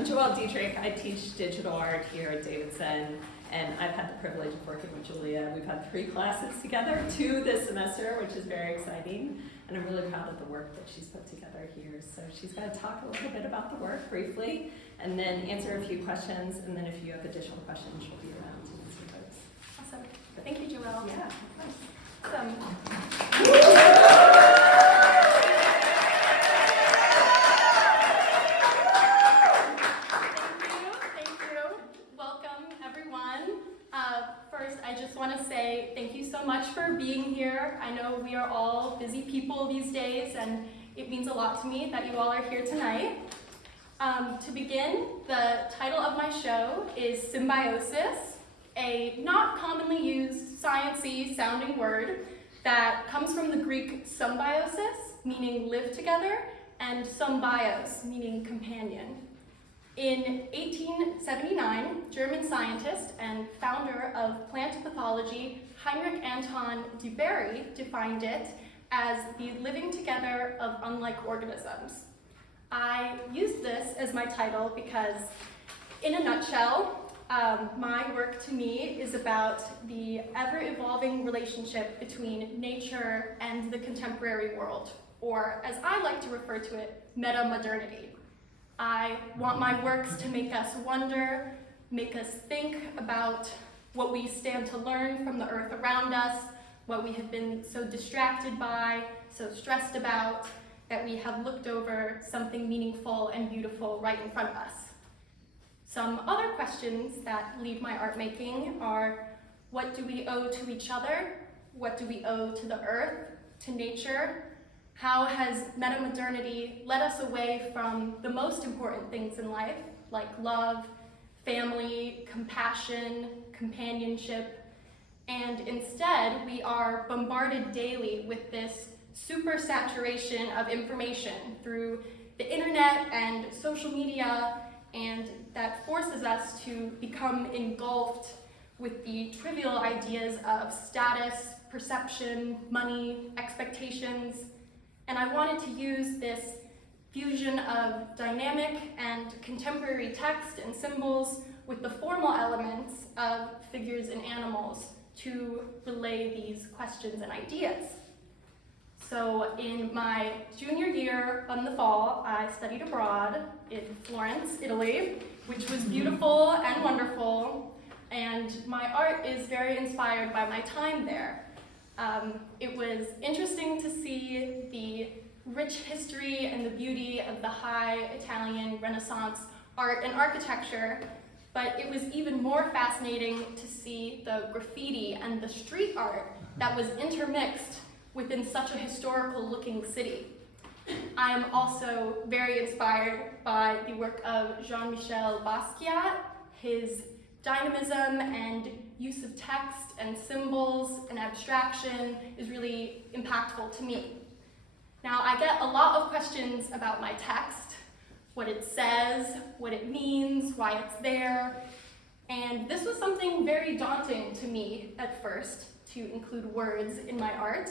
I'm Joelle Dietrich. I teach digital art here at Davidson, and I've had the privilege of working with Julia. We've had 3 classes together, 2 this semester, which is very exciting, and I'm really proud of the work that she's put together here. So she's going to talk a little bit about the work briefly, and then answer a few questions, and then if you have additional questions, she'll be around to answer those. Awesome. Thank you, Joelle. Yeah, of course. Thank you. Welcome, everyone. First, I just want to say thank you so much for being here. I know we are all busy people these days, and it means a lot to me that you all are here tonight. To begin, the title of my show is Symbiosis, a not commonly used science-y sounding word that comes from the Greek symbiosis, meaning live together, and symbios, meaning companion. In 1879, German scientist and founder of plant pathology Heinrich Anton de Berry defined it as the living together of unlike organisms. I used this as my title because, in a nutshell, my work to me is about the ever-evolving relationship between nature and the contemporary world, or as I like to refer to it, meta-modernity. I want my works to make us wonder, make us think about what we stand to learn from the earth around us, what we have been so distracted by, so stressed about, that we have looked over something meaningful and beautiful right in front of us. Some other questions that lead my art making are, what do we owe to each other? What do we owe to the earth, to nature? How has meta-modernity led us away from the most important things in life, like love, family, compassion, companionship, and instead we are bombarded daily with this super saturation of information through the internet and social media, and that forces us to become engulfed with the trivial ideas of status, perception, money, expectations. And I wanted to use this fusion of dynamic and contemporary text and symbols with the formal elements of figures and animals to relay these questions and ideas. So in my junior year in the fall, I studied abroad in Florence, Italy, which was beautiful and wonderful, and my art is very inspired by my time there. It was interesting to see the rich history and the beauty of the high Italian Renaissance art and architecture, but it was even more fascinating to see the graffiti and the street art that was intermixed within such a historical looking city. I am also very inspired by the work of Jean-Michel Basquiat. His dynamism and use of text and symbols and abstraction is really impactful to me. Now, I get a lot of questions about my text, what it says, what it means, why it's there, and this was something very daunting to me at first, to include words in my art.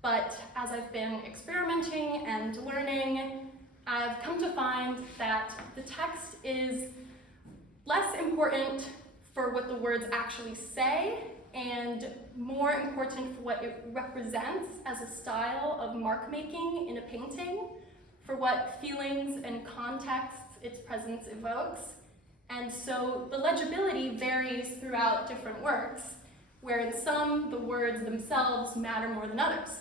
But as I've been experimenting and learning, I've come to find that the text is less important for what the words actually say and more important for what it represents as a style of mark making in a painting, for what feelings and contexts its presence evokes. And so the legibility varies throughout different works, where in some the words themselves matter more than others.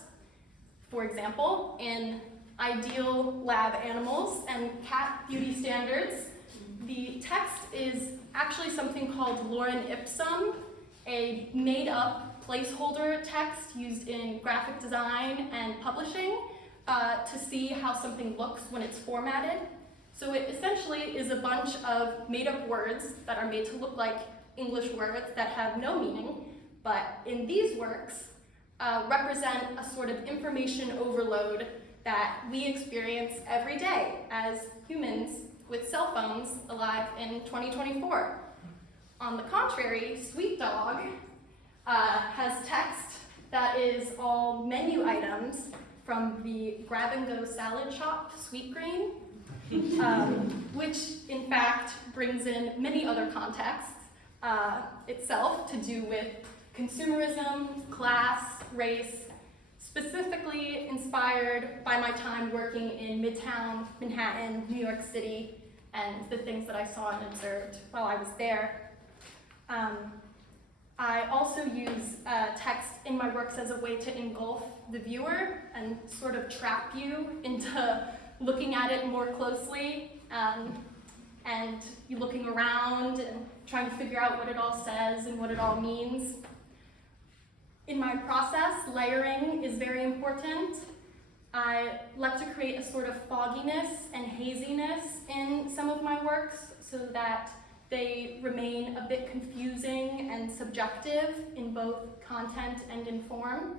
For example, in Ideal Lab Animals and Cat Beauty Standards, the text is actually something called lorem ipsum, a made-up placeholder text used in graphic design and publishing to see how something looks when it's formatted. So it essentially is a bunch of made-up words that are made to look like English words that have no meaning, but in these works, represent a sort of information overload that we experience every day as humans with cell phones alive in 2024. On the contrary, Sweet Dog has text that is all menu items from the grab-and-go salad shop, Sweetgreen, which in fact brings in many other contexts itself to do with consumerism, class, race, specifically inspired by my time working in Midtown Manhattan, New York City, and the things that I saw and observed while I was there. I also use text in my works as a way to engulf the viewer and sort of trap you into looking at it more closely, and you looking around and trying to figure out what it all says and what it all means. In my process, layering is very important. I like to create a sort of fogginess and haziness in some of my works so that they remain a bit confusing and subjective in both content and in form.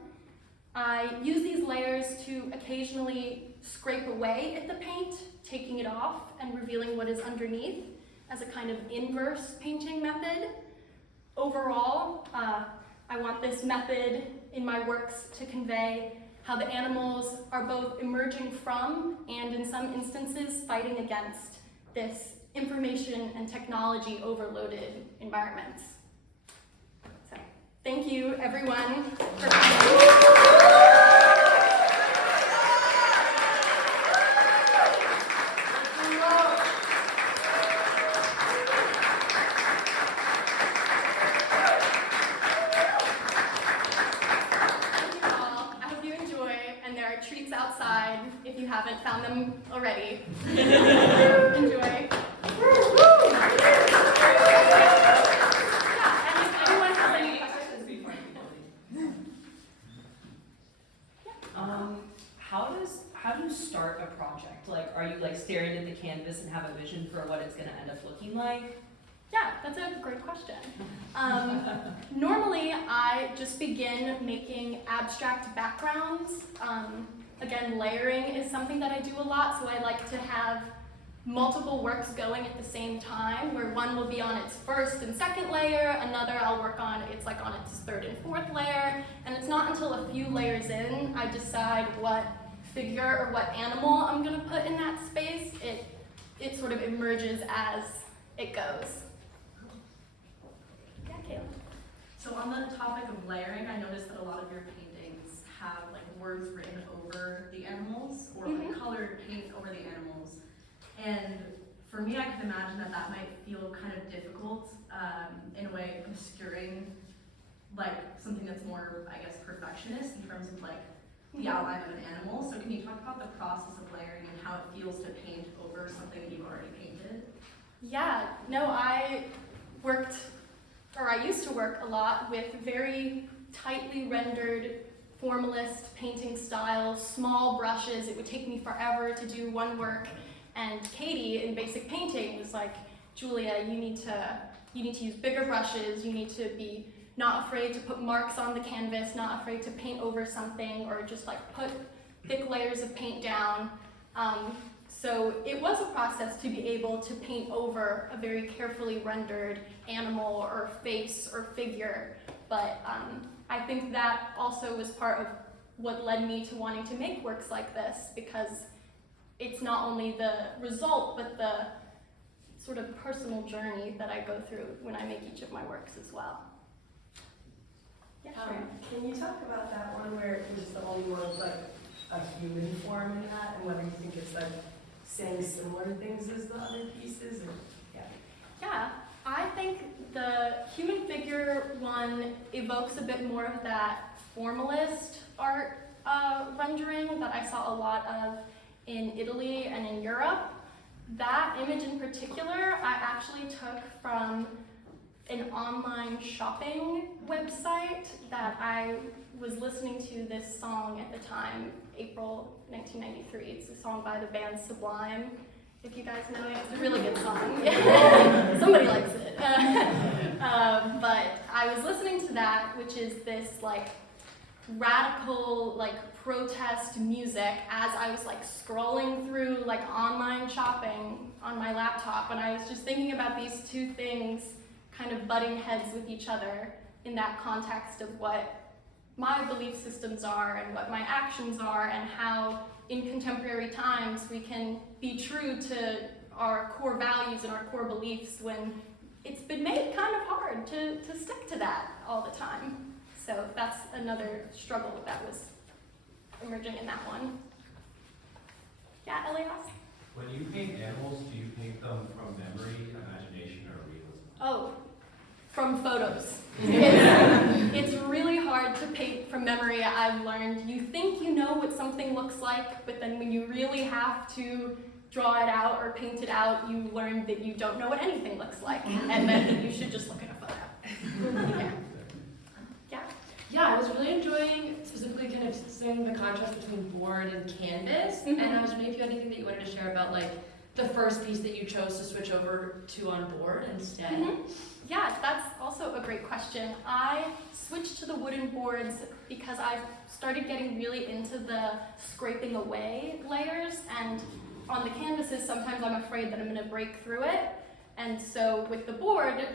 I use these layers to occasionally scrape away at the paint, taking it off and revealing what is underneath as a kind of inverse painting method. Overall, I want this method in my works to convey how the animals are both emerging from and in some instances fighting against this information and technology overloaded environments. So, thank you everyone for coming. Treats outside if you haven't found them already. Enjoy. Yeah, and if anyone has any questions before how do you start a project? Like, are you like staring at the canvas and have a vision for what it's going to end up looking like? Yeah, that's a great question. Normally, I just begin making abstract backgrounds. Again, layering is something that I do a lot, so I like to have multiple works going at the same time, where one will be on its first and second layer, another I'll work on, it's like on its third and fourth layer, and it's not until a few layers in I decide what figure or what animal I'm going to put in that space. It sort of emerges as it goes. Yeah, Kayla. So on the topic of layering, I noticed that a lot of your paintings have like words written over the animals or like colored paint over the animals. And for me, I could imagine that that might feel kind of difficult, in a way obscuring like something that's more, I guess, perfectionist in terms of like the outline of an animal. So can you talk about the process of layering and how it feels to paint over something that you've already painted? Yeah, no, I used to work a lot with very tightly rendered formalist painting styles, small brushes. It would take me forever to do one work, and Katie in basic painting was like, Julia, you need to use bigger brushes, you need to be not afraid to put marks on the canvas, not afraid to paint over something, or just like put thick layers of paint down. So it was a process to be able to paint over a very carefully rendered animal or face or figure, but I think that also was part of what led me to wanting to make works like this, because it's not only the result, but the sort of personal journey that I go through when I make each of my works as well. Yeah, sure. Can you talk about that one where it was the only one with like a human form in that, and whether you think it's like saying similar things as the other pieces? Or, yeah, I think the human figure one evokes a bit more of that formalist art rendering that I saw a lot of in Italy and in Europe. That image in particular, I actually took from an online shopping website that I was listening to this song at the time, April 1993. It's a song by the band Sublime. If you guys know it, it's a really good song. Somebody likes it. But I was listening to that, which is this like radical like protest music, as I was like scrolling through like online shopping on my laptop, and I was just thinking about these two things kind of butting heads with each other in that context of what my belief systems are and what my actions are, and how in contemporary times we can be true to our core values and our core beliefs when it's been made kind of hard to stick to that all the time. So that's another struggle that was emerging in that one. Yeah, Elias? When you paint animals, do you paint them from memory, imagination, or realism? Oh, from photos. It's really hard to paint from memory, I've learned. You think you know what something looks like, but then when you really have to draw it out or paint it out, you learn that you don't know what anything looks like, and then you should just look at a photo. Yeah. Yeah, I was really enjoying specifically kind of seeing the contrast between board and canvas, Mhm. and I was wondering if you had anything that you wanted to share about like the first piece that you chose to switch over to on board instead. Mhm. Yeah, that's also a great question. I switched to the wooden boards because I started getting really into the scraping away layers, and on the canvases sometimes I'm afraid that I'm going to break through it, and so with the board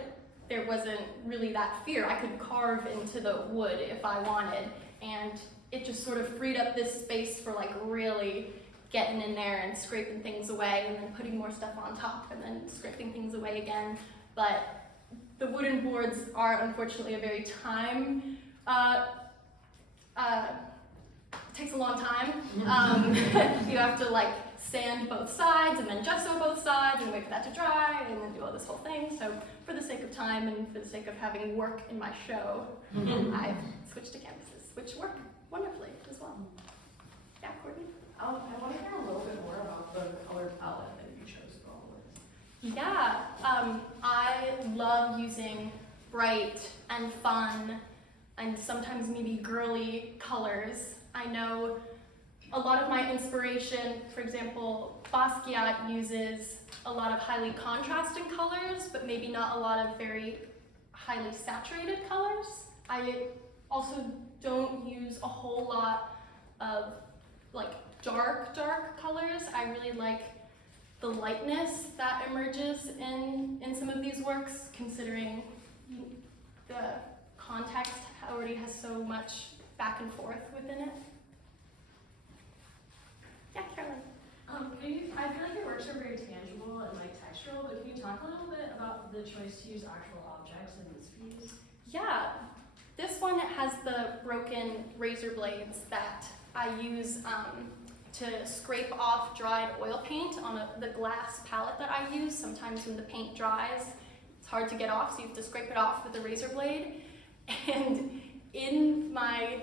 there wasn't really that fear. I could carve into the wood if I wanted, and it just sort of freed up this space for like really getting in there and scraping things away and then putting more stuff on top and then scraping things away again. But the wooden boards are unfortunately a very time, it takes a long time. You have to like sand both sides and then gesso both sides and wait for that to dry and then do all this whole thing. So for the sake of time and for the sake of having work in my show, I've switched to canvases, which work wonderfully as well. Yeah, Courtney? I want to hear a little bit more about the color palette that you chose for all this. Yeah, I love using bright and fun and sometimes maybe girly colors. I know a lot of my inspiration, for example, Basquiat uses a lot of highly contrasting colors, but maybe not a lot of very highly saturated colors. I also don't use a whole lot of like dark colors. I really like the lightness that emerges in some of these works, considering the context already has so much back and forth within it. Yeah, Carolyn. I feel like your works are very tangible and like textural, but can you talk a little bit about the choice to use actual objects in this piece? Yeah, this one has the broken razor blades that I use to scrape off dried oil paint on the glass palette that I use. Sometimes when the paint dries, it's hard to get off, so you have to scrape it off with a razor blade. And in my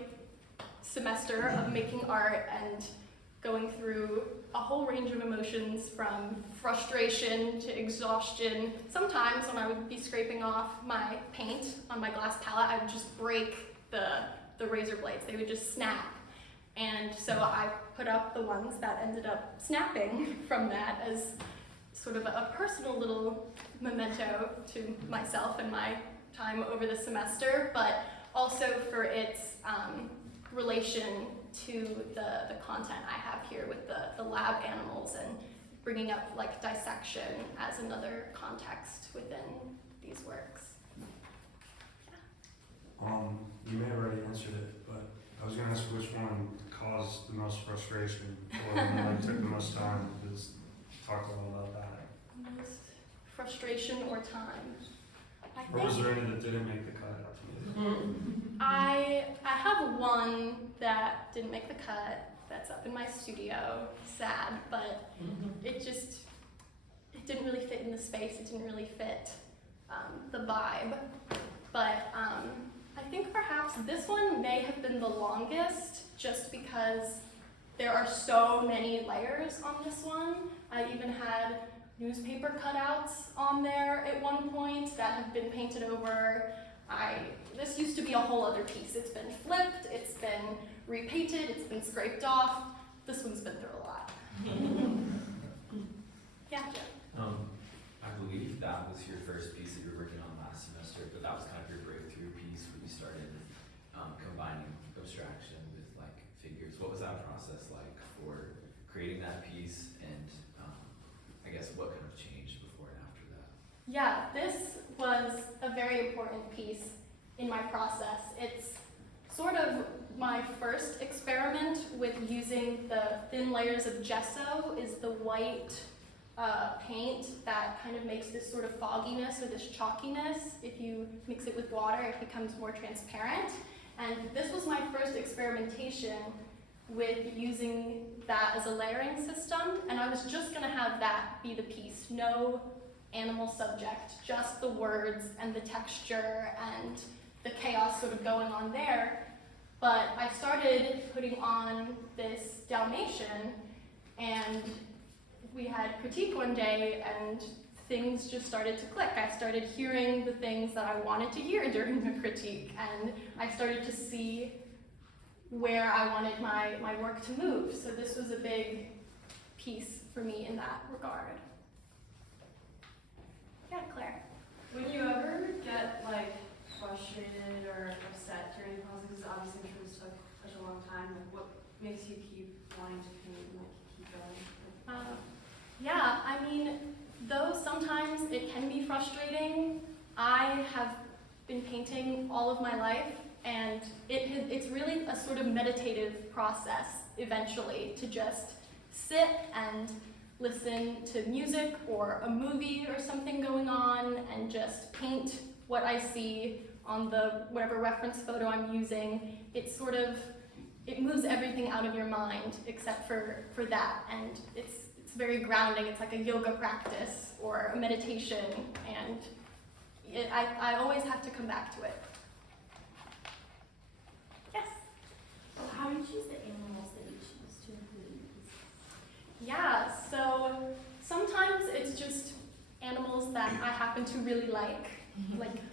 semester of making art and going through a whole range of emotions from frustration to exhaustion, sometimes when I would be scraping off my paint on my glass palette, I would just break the razor blades. They would just snap. And so I put up the ones that ended up snapping from that as sort of a personal little memento to myself and my time over the semester, but also for its relation to the content I have here with the lab animals and bringing up like dissection as another context within these works. You may have already answered it, but I was going to ask which one caused the most frustration or like took the most time. Just talk a little about that. Most frustration or time? Or was there any that didn't make the cut? I have one that didn't make the cut that's up in my studio. Sad, but it didn't really fit in the space. It didn't really fit the vibe. But I think perhaps this one may have been the longest just because there are so many layers on this one. I even had newspaper cutouts on there at one point that have been painted over. This used to be a whole other piece. It's been flipped, it's been repainted, it's been scraped off. This one's been through a lot. Yeah, Joe. I believe that was your first piece that you were working on last semester, but that was kind of your breakthrough piece where you started combining abstraction with like figures. What was that process like for creating that piece, and I guess what kind of changed before and after that? Yeah, this was a very important piece in my process. It's sort of my first experiment with using the thin layers of gesso is the white paint that kind of makes this sort of fogginess or this chalkiness. If you mix it with water, it becomes more transparent. And this was my first experimentation with using that as a layering system, and I was just gonna have that be the piece. No animal subject, just the words and the texture and the chaos sort of going on there. But I started putting on this Dalmatian, and we had critique one day, and things just started to click. I started hearing the things that I wanted to hear during the critique, and I started to see where I wanted my work to move. So this was a big piece for me in that regard. Yeah, Claire. When you ever get like frustrated or upset during the process, because obviously I'm sure this took such a long time, like what makes you keep wanting to paint and like keep going? Yeah, I mean, though sometimes it can be frustrating, I have been painting all of my life, and it's really a sort of meditative process eventually to just sit and listen to music or a movie or something going on and just paint what I see on the whatever reference photo I'm using. It moves everything out of your mind except for that, and it's very grounding. It's like a yoga practice or a meditation, and I always have to come back to it. Yes? So how do you choose the animals that you choose to include in your pieces? Yeah, so sometimes it's just animals that I happen to really like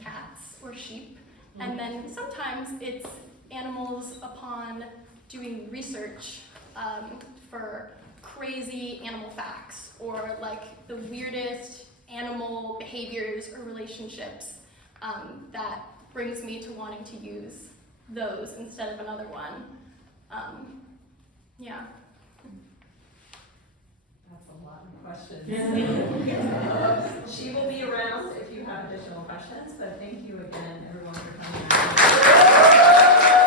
cats or sheep. And then sometimes it's animals upon doing research for crazy animal facts or like the weirdest animal behaviors or relationships that brings me to wanting to use those instead of another one. Yeah. That's a lot of questions. She will be around if you have additional questions, but thank you again, everyone, for coming out.